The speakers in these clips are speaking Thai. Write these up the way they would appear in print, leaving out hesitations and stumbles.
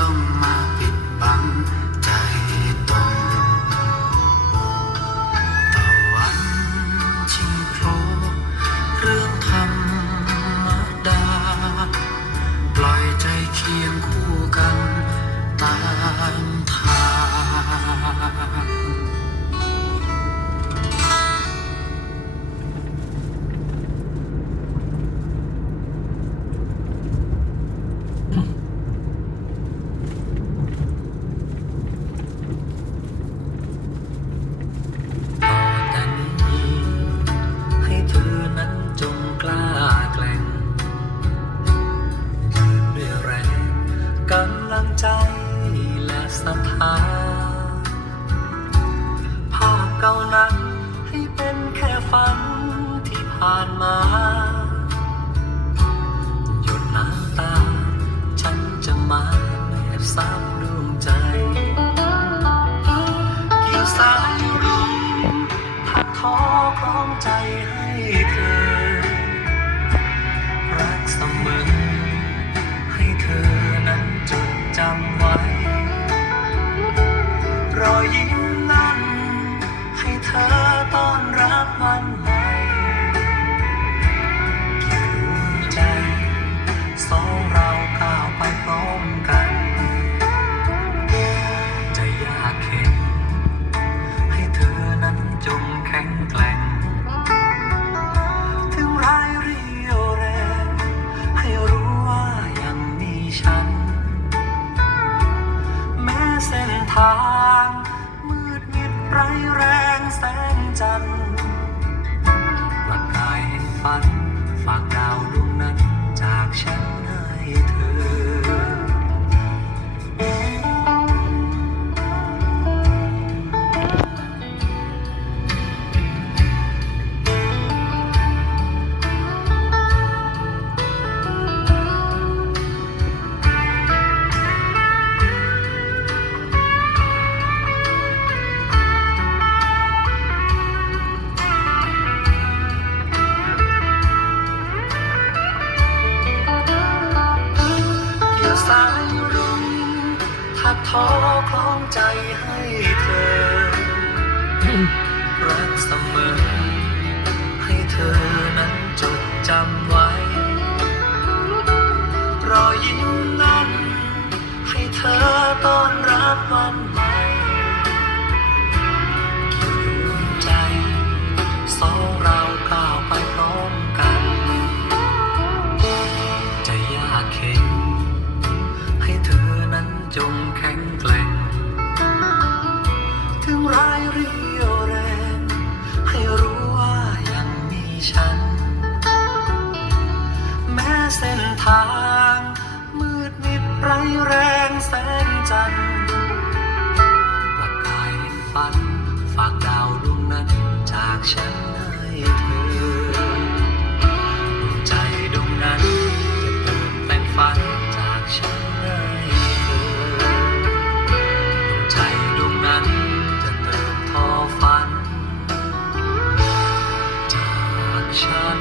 ต้องมาปิดบังใจตนตะวันชิงโผล่เรื่องธรรมดาปล่อยใจเคียงคู่กันตามทางกำลังใจและศรัทธาภาพเก่านั้นให้เป็นแค่ฝันที่ผ่านมาหยดน้ำตาฉันจะมาแนบซับดวงใจเกี่ยวสายรุ้งถักทอคล้องใจให้เธอรักเสมอให้เธอนั้นจดจำไว้รอยยิ้มนั้นให้เธอต้อนรับวันใหม่เกี่ยวดวงใจสองเราก้าวไปพร้อมกันจะยากเข็นให้เธอนั้นจงแข็งแกร่งถึงร้ายเรียวแรงให้รู้ว่ายังมีฉันเส้นทางมืดมิดไร้แรงแสงจันทร์ประกายแห่งฝันฝากดาวดวงนั้นจากฉันให้เธอสายรุ้งถักทอคล้องใจให้เธอรักเสมอให้เธอนั้นจดจำไว้รอยยิ้มนั้นให้เธอต้อนรับวันใหม่เกี่ยวดวงใจสองเราก้าวไปพร้อมกันจะยากเข็นให้เธอนั้นจงแข็งแกร่งถึงร้ายเรียวแรงให้รู้ว่ายังมีฉันแม้เส้นทางมืดมิดไร้แรงแสงจันทร์ประกายแห่งฝันฝากดาวดวงนั้นจากฉันให้เธอดวงใจดวงนั้นจะเติมแปลงฝันจากฉันใจดวงนั้นจะเติมทอฝันจากฉัน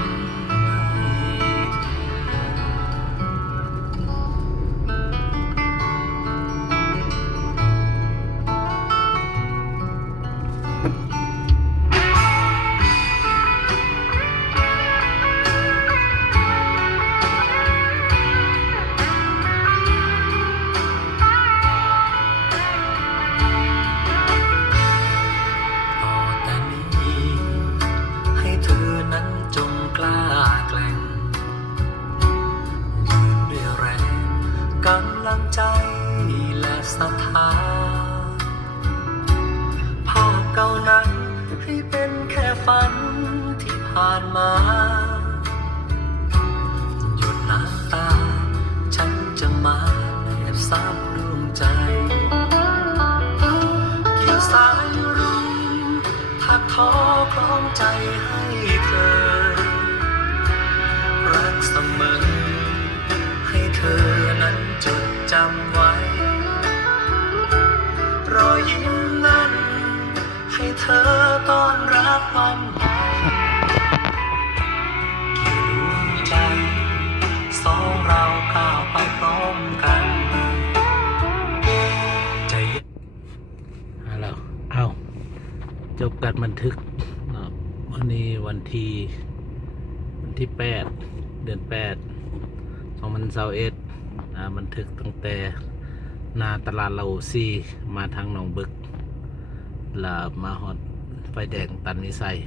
กำลังใจและศรัทธาภาพเก่านั้นให้เป็นแค่ฝันที่ผ่านมาหยดน้ำตาฉันจะมาแนบซับดวงใจเกี่ยวสายรุ้งถักทอคล้องใจให้เธอรักเสมอให้เธอนั้นจดจำไว้รอยยิ้มนั้นให้เธอต้อนรับวันใหม่เกี่ยวดวงใจสองเราก้าวไปพร้อมกัน บการบันทึกวันนี้วันที่8 เดือน 8 2021บันทึกตั้งแต่หน้าตลาดเหลาซีมาทางหนองบึกแล้วมาฮอดไฟแดงตันวิสัย